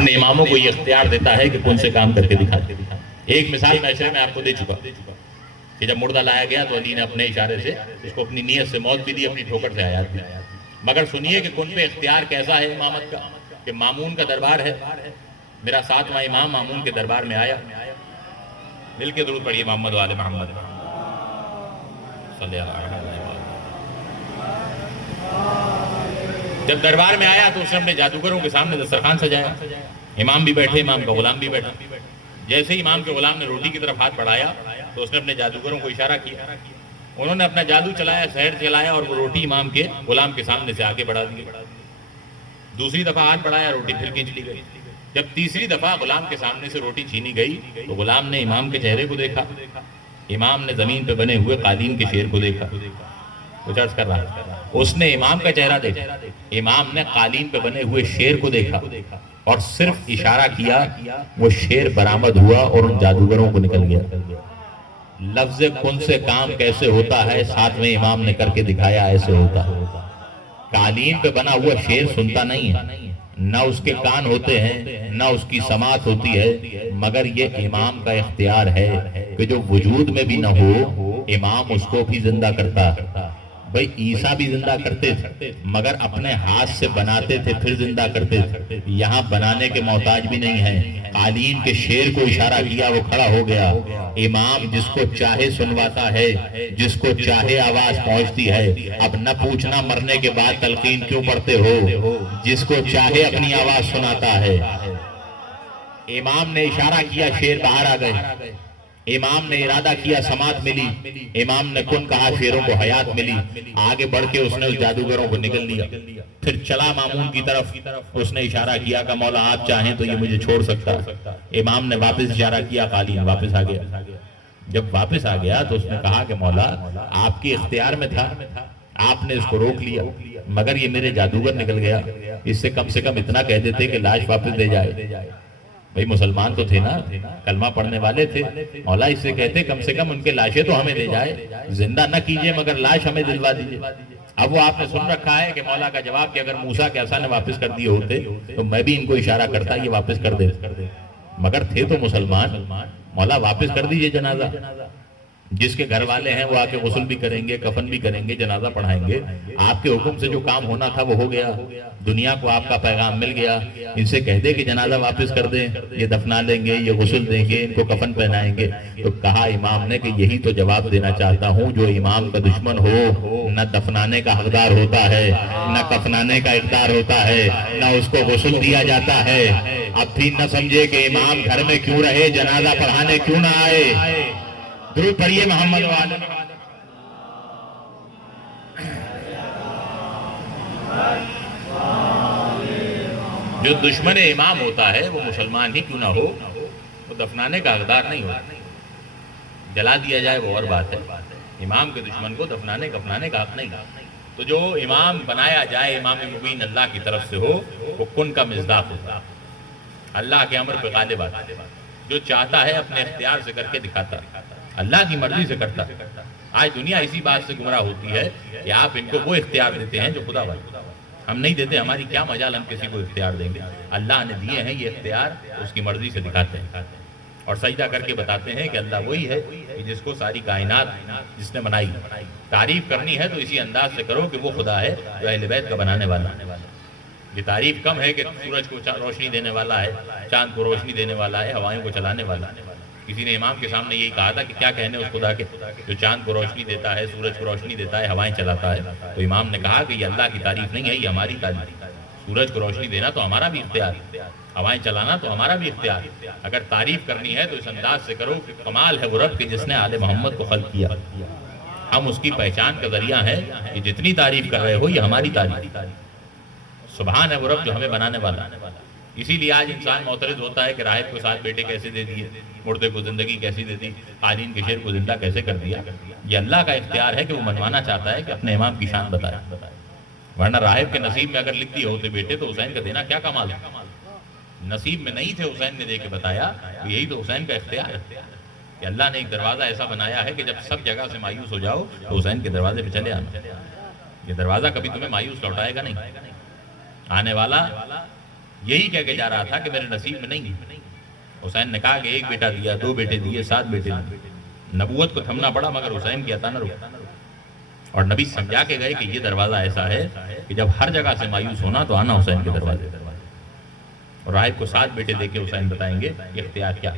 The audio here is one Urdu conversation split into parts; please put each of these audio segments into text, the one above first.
اپنے اماموں کو یہ اختیار دیتا ہے کہ کون سے کام کر کے دکھاتے. ایک مثال معاشرے میں آپ کو دے چکا کہ جب مردہ لایا گیا تو علی نے اپنے اشارے سے اس کو اپنی نیت سے موت بھی دی, اپنی ٹھوکر سے حیات بھی. مگر سنیے کہ کن پہ اختیار کیسا ہے امامت کا, کہ مامون کا دربار ہے, میرا 7واں امام مامون کے دربار میں آیا. مل کے درود پڑھیے محمد والے محمد صلی اللہ علیہ وسلم. جب دربار میں آیا تو اس نے اپنے جادوگروں کے سامنے دسترخوان سجایا. امام بھی بیٹھے, امام کا غلام بھی بیٹھا. جیسے ہی امام کے غلام نے روٹی کی طرف ہاتھ بڑھایا تو اس نے اپنے جادوگروں کو اشارہ کیا. انہوں نے اپنا جادو چلایا, سحر چلایا اور وہ روٹی امام کے غلام کے سامنے سے آگے بڑھا دی. دوسری دفعہ ہاتھ بڑھایا, روٹی پھر کھینچ لی گئی. جب تیسری دفعہ غلام کے سامنے سے روٹی چھینی گئی تو غلام نے امام کے چہرے کو دیکھا. امام نے زمین پہ بنے ہوئے قالین کے شیر کو دیکھا. کچھ عرض کر رہا, اس نے امام کا چہرہ دیکھا, امام نے قالین پہ بنے ہوئے شیر کو دیکھا اور صرف اشارہ کیا, وہ شیر برآمد ہوا اور ان جادوگروں کو نکل گیا. لفظ کن سے کام کیسے ہوتا ہے 7ویں امام نے کر کے دکھایا, ایسے ہوتا ہے. قالین پہ بنا ہوا شیر سنتا نہیں ہے, نہ اس کے کان ہوتے ہیں, نہ اس کی سماعت ہوتی ہے, مگر یہ امام کا اختیار ہے کہ جو وجود میں بھی نہ ہو امام اس کو بھی زندہ کرتا. بھئی عیسیٰ بھی زندہ کرتے تھے مگر اپنے ہاتھ سے بناتے تھے پھر زندہ کرتے تھے. یہاں بنانے کے محتاج بھی نہیں ہیں. قالین کے شیر کو اشارہ کیا, وہ کھڑا ہو گیا. امام جس کو چاہے سنواتا ہے, جس کو چاہے آواز پہنچتی ہے. اب نہ پوچھنا مرنے کے بعد تلقین کیوں پڑھتے ہو, جس کو چاہے اپنی آواز سناتا ہے. امام نے اشارہ کیا, شیر باہر آ گئے. امام نے ارادہ کیا, سماعت ملی. امام نے کن کہا, شیروں کو حیات ملی. آگے بڑھ کے اس نے اس جادوگروں کو نگل لیا. پھر چلا مامون کی طرف, اس نے اشارہ کیا کہ مولا آپ چاہیں تو یہ مجھے چھوڑ سکتا. امام نے واپس اشارہ کیا, قالین واپس آ گیا. جب واپس آ گیا تو اس نے کہا کہ مولا آپ کے اختیار میں تھا, آپ نے اس کو روک لیا, مگر یہ میرے جادوگر نکل گیا. اس سے کم اتنا کہہ دیتے کہ لاش واپس دے جائے. بھئی مسلمان تو تھے نا, کلمہ پڑھنے والے تھے. مولا اس سے کہتے کم سے کم ان کے لاشیں تو ہمیں دے جائے, زندہ نہ کیجئے مگر لاش ہمیں دلوا دیجئے. اب وہ آپ نے سن رکھا ہے کہ مولا کا جواب کہ اگر موسیٰ کے عصا نے واپس کر دیے ہوتے تو میں بھی ان کو اشارہ کرتا یہ واپس کر دے, مگر تھے تو مسلمان. مولا واپس کر دیجئے جنازہ. جس کے گھر والے ہیں وہ آ کے غسل بھی کریں گے, کفن بھی کریں گے, جنازہ پڑھائیں گے. آپ کے حکم سے جو کام ہونا تھا وہ ہو گیا, دنیا کو آپ کا پیغام مل گیا. ان سے کہہ دے کہ جنازہ واپس کر دیں, یہ دفنا لیں گے, یہ غسل دیں گے, ان کو کفن پہنائیں گے. تو کہا امام نے کہ یہی تو جواب دینا چاہتا ہوں, جو امام کا دشمن ہو نہ دفنانے کا حقدار ہوتا ہے, نہ کفنانے کا اقدار ہوتا ہے, نہ اس کو غسل دیا جاتا ہے. اب بھی نہ سمجھے کہ امام گھر میں کیوں رہے, جنازہ پڑھانے کیوں نہ آئے. درود پڑھیے محمد والے. جو دشمن امام ہوتا ہے وہ مسلمان ہی کیوں نہ ہو, وہ دفنانے کا حقدار نہیں ہوتا. جلا دیا جائے وہ اور بات ہے, امام کے دشمن کو دفنانے کفنانے کا حق نہیں. تو جو امام بنایا جائے امام مبین اللہ کی طرف سے ہو, وہ کن کا مصداق ہوتا, اللہ کے امر پہ غالب آتا. جو چاہتا ہے اپنے اختیار سے کر کے دکھاتا, اللہ کی مرضی سے کرتا. آج دنیا اسی بات سے گمراہ ہوتی ہے کہ آپ ان کو وہ اختیار دیتے ہیں جو خدا والے. ہم نہیں دیتے, ہماری کیا مجال ہم کسی کو اختیار دیں گے. اللہ نے دیے ہیں یہ اختیار, اس کی مرضی سے دکھاتے ہیں اور سجدہ کر کے بتاتے ہیں کہ اللہ وہی ہے کہ جس کو ساری کائنات جس نے بنائی. تعریف کرنی ہے تو اسی انداز سے کرو کہ وہ خدا ہے جو اہل بیت کا بنانے والا. یہ تعریف کم ہے کہ سورج کو روشنی دینے والا ہے, چاند کو روشنی دینے والا ہے, ہوائیں کو چلانے والا ہے. کسی نے امام کے سامنے یہی کہا تھا کہ کیا کہنے اس خدا کے جو چاند کو روشنی دیتا ہے, سورج کو روشنی دیتا ہے, ہوائیں چلاتا ہے. تو امام نے کہا کہ یہ اللہ کی تعریف نہیں ہے, یہ ہماری تعریف. سورج کو روشنی دینا تو ہمارا بھی اختیار, ہوائیں چلانا تو ہمارا بھی اختیار. اگر تعریف کرنی ہے تو اس انداز سے کرو کہ کمال ہے وہ رب کے جس نے آل محمد کو خلق کیا. ہم اس کی پہچان کا ذریعہ ہیں کہ جتنی تعریف کر رہے ہو یہ ہماری تعریف. سبحان ہے وہ رب جو ہمیں بنانے والا. اسی لیے آج انسان معترض ہوتا ہے کہ راہب کو 7 بیٹے کیسے دے دیے, مردے کو زندگی کیسی دے دی, قالین کے شیر کو زندہ کیسے کر دیا. یہ اللہ کا اختیار ہے کہ وہ منوانا چاہتا ہے کہ اپنے امام کی شان بتائے. ورنہ راہب کے نصیب میں اگر لکھ دیے ہوتے بیٹے تو حسین کا دینا کیا کمال ہے. نصیب میں نہیں تھے, حسین نے دے کے بتایا. یہی تو حسین کا اختیار ہے کہ اللہ نے ایک دروازہ ایسا بنایا ہے کہ جب سب جگہ سے مایوس ہو جاؤ تو حسین کے دروازے پہ چلے آنا. یہ دروازہ کبھی تمہیں مایوس لوٹائے گا نہیں. آنے والا یہی کہہ کے جا رہا تھا کہ میرے نصیب میں نہیں. حسین نے کہا کہ ایک بیٹا دیا، 2 بیٹے دیے، 7 بیٹے دیے. نبوت کو تھمنا پڑا مگر حسین کی عطا نہ رکا. اور نبی سمجھا کے گئے کہ یہ دروازہ ایسا ہے کہ جب ہر جگہ سے مایوس ہونا تو آنا حسین کے دروازے. اور راہب کو 7 بیٹے دے کے حسین بتائیں گے یہ اختیار کیا.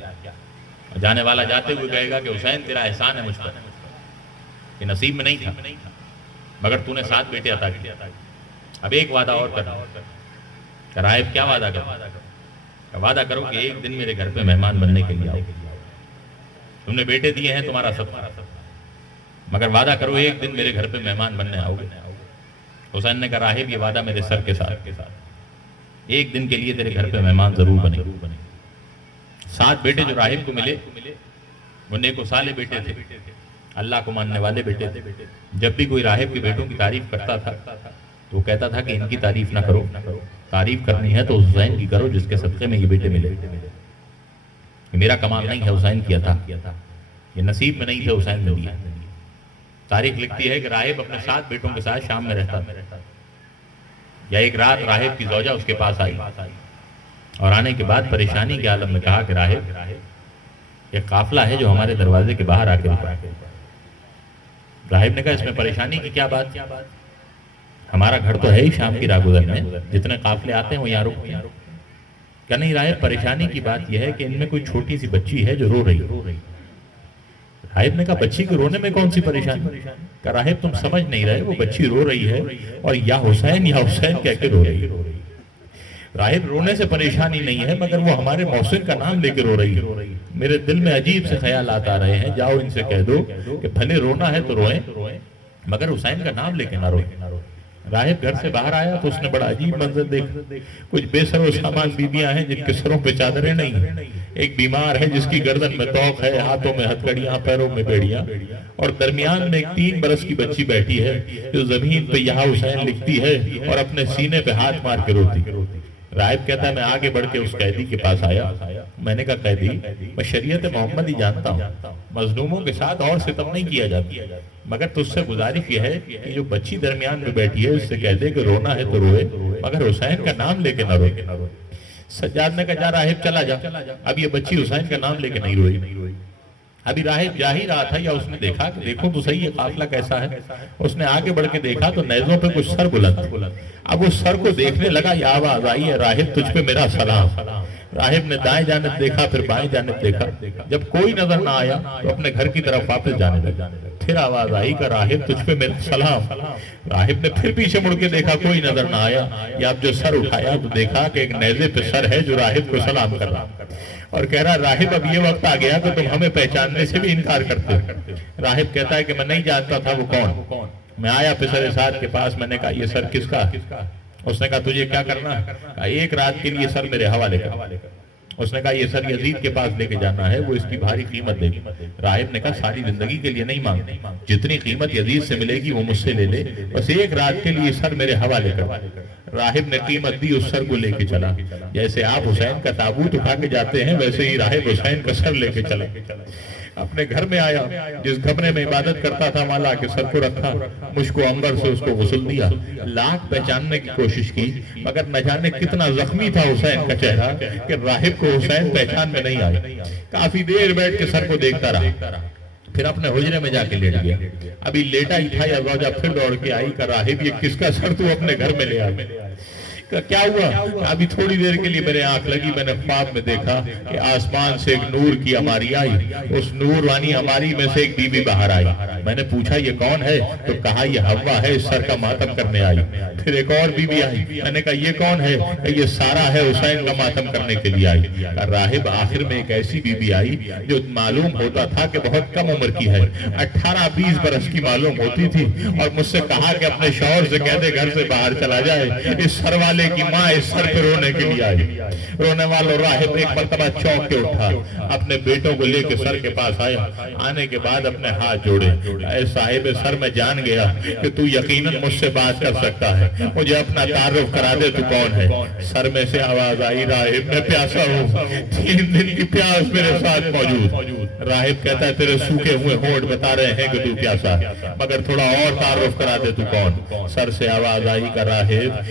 جانے والا جاتے ہوئے کہے گا کہ حسین تیرا احسان ہے مجھ پر کہ نصیب میں نہیں تھا مگر تو نے 7 بیٹے عطا کیے. اب ایک وعدہ اور کر. راہب کیا وعدہ کر؟ وعدہ کرو کہ ایک دن میرے گھر پہ مہمان بننے کے لیے آؤ. تم نے بیٹے دیے ہیں تمہارا سب، مگر وعدہ کرو ایک دن میرے گھر پہ مہمان بننے آؤ گے. حسین نے کہا راہب یہ وعدہ میرے سر کے ساتھ، ایک دن کے لیے تیرے گھر پہ مہمان ضرور بنے. 7 بیٹے جو راہب کو ملے وہ نیک و صالح بیٹے تھے، اللہ کو ماننے والے بیٹے تھے. جب بھی کوئی راہب کے بیٹوں کی تعریف کرتا تھا تو وہ کہتا تھا کہ ان کی تعریف نہ کرو، تعریف کرنی ہے تو حسین کی کرو جس کے صدقے میں یہ بیٹے ملے. میرا کمال نہیں ہے، حسین کیا تھا، یہ نصیب میں نہیں تھے، حسین نے دیا. تاریخ لکھتی ہے کہ راہب اپنے 7 بیٹوں کے ساتھ شام میں رہتا تھا. یا ایک رات راہب کی زوجہ اس کے پاس آئی اور آنے کے بعد پریشانی کے عالم میں کہا کہ راہب ایک قافلہ ہے جو ہمارے دروازے کے باہر آ کے رکا. راہب نے کہا اس میں پریشانی کی کیا بات؟ ہمارا گھر تو ہے ہی شام کی راہ میں، جتنے قافلے آتے ہیں وہ یہاں رکتے ہیں. کہ نہیں راہب پریشانی کی بات یہ ہے کہ ان میں کوئی چھوٹی سی بچی ہے جو رو رہی ہے. راہب نے کہا بچی کے رونے میں کون سی پریشانی؟ کہ راہب تم سمجھ نہیں رہے، وہ بچی رو رہی ہے اور یا حسین کہہ کے رو رہی ہے. راہب رونے سے پریشانی نہیں ہے مگر وہ ہمارے محسن کا نام لے کے رو رہی ہے. میرے دل میں عجیب سے خیالات آ رہے ہیں، جاؤ ان سے کہہ دو کہ بھلے رونا ہے تو روئیں مگر حسین کا نام لے کے نہ روئیں. راہب گھر سے باہر آیا تو اس نے بڑا عجیب منظر دیکھا. کچھ بے سر و سامان بیویاں ہیں جن کے سروں پہ چادریں نہیں ہیں. ایک بیمار ہے جس کی گردن میں توق ہے، ہاتھوں میں ہتھکڑیاں، پیروں میں بیڑیاں، اور درمیان میں ایک 3 برس کی بچی بیٹھی ہے جو زمین پہ یہاں حسین لکھتی ہے اور اپنے سینے پہ ہاتھ مار کے روتی. راہب کہتا ہے میں آگے بڑھ کے اس قیدی کے پاس آیا. میں نے کہا قیدی میں شریعت محمد ہی جانتا ہوں، مظلوموں کے ساتھ اور ستم نہیں کیا جاتا، مگر تجھ سے گزارش یہ ہے کہ جو بچی درمیان میں بیٹھی ہے اس سے کہہ دے کہ رونا ہے تو روئے مگر حسین کا نام لے کے نہ روئے. سجاد نے کہا جا راہب چلا جا. اب یہ بچی حسین کا نام لے کے نہیں روئی. ابھی راہب جا ہی رہا تھا یا اس نے دیکھا کہ دیکھو تو صحیح یہ قافلہ کیسا ہے. اس نے آگے بڑھ کے دیکھا تو نیزوں پہ کچھ سر بلند. اب وہ سر کو دیکھنے لگا، یہ آواز آئی ہے راہب تجھ پہ میرا سلام. راہب نے دائیں جانب دیکھا پھر بائیں جانب دیکھا، جب کوئی نظر نہ آیا تو اپنے گھر کی طرف واپس جانے لگا. پھر آواز آئی کہ راہب تجھ پہ میرا سلام. راہب نے پھر پیچھے مڑ کے دیکھا کوئی نظر نہ آیا. یا اب جو سر اٹھایا تو دیکھا کہ ایک نیزے پہ سر ہے جو راہب کو سلام کر رہا اور کہہ رہا راہب اب یہ وقت آ گیا کہ تم ہمیں پہچاننے سے بھی انکار کرتے ہو. راہب کہتا ہے کہ میں نہیں جانتا تھا وہ کون. میں آیا پسر سعد کے پاس، میں نے کہا یہ سر کس کا؟ اس نے کہا تجھے کیا کرنا؟ کہا ایک رات کے لیے سر میرے حوالے کر. اس نے کہا یہ سر یزید کے پاس لے کے جانا ہے، وہ اس کی بھاری قیمت دے گی. راہب نے کہا ساری زندگی کے لیے نہیں مانگتا، جتنی قیمت یزید سے ملے گی وہ مجھ سے لے لے، بس ایک رات کے لیے سر میرے حوالے کر. راہب نے قیمت دی، اس سر کو لے کے چلا. جیسے آپ حسین کا تابوت اٹھا کے جاتے ہیں ویسے ہی راہب حسین کا سر لے کے چلا. اپنے گھر میں آیا، جس کمرے میں عبادت کرتا تھا وہاں لا کے سر کو رکھا، مشک و عنبر سے اس کو غسل دیا. لاکھ پہچاننے کی کوشش کی مگر نہ جانے کتنا زخمی تھا حسین کا چہرہ کہ راہب کو حسین پہچان میں نہیں آئے. کافی دیر بیٹھ کے سر کو دیکھتا رہا، پھر اپنے حجرے میں جا کے لیٹ گیا. ابھی لیٹا ہی تھا یا زوجہ پھر دوڑ کے آئی کہ راہب یہ کس کا سر تو اپنے گھر میں لے آئے. کیا ہوا؟ ابھی تھوڑی دیر کے لیے میرے آنکھ لگی، میں نے خواب میں دیکھا کہ آسمان سے ایک نور کی ہماری آئی، اس نور وانی ہماری میں سے ایک بی بی باہر آئی. میں نے پوچھا یہ کون ہے تو کہا یہ حوا ہے، اس سر کا ماتم کرنے آئی. پھر ایک اور بی بی آئی، میں نے کہا یہ کون ہے؟ یہ سارا ہے، حسین کا ماتم کرنے کے لیے آئی. راہب آخر میں ایک ایسی بی بی آئی جو معلوم ہوتا تھا کہ بہت کم عمر کی ہے، 18-20 برس کی معلوم ہوتی تھی، اور مجھ سے کہا کہ اپنے شوہر سے کہہ دے گھر سے باہر چلا جائے، اس سر والے کی ماں اس سر پہ رونے کے لیے آئی. رونے والوں راہب ایک مرتبہ چونک کے اٹھا، اپنے بیٹوں کو لے کے سر کے پاس آیا. آنے کے بعد اپنے ہاتھ جوڑے، اے صاحب سر میں جان گیا کہ تو یقیناً مجھ سے بات کر سکتا ہے، مجھے اپنا تعارف کرا دے تو کون ہے. سر میں سے آواز آئی راہب میں پیاسا ہوں، 3 دن کی پیاس میرے ساتھ موجود. راہب کہتا ہے تیرے سوکھے ہوئے ہونٹ بتا رہے ہیں کہ تو پیاسا ہے، مگر تھوڑا اور تعارف کرا دے تو کون. سر سے آواز آئی کہ راہب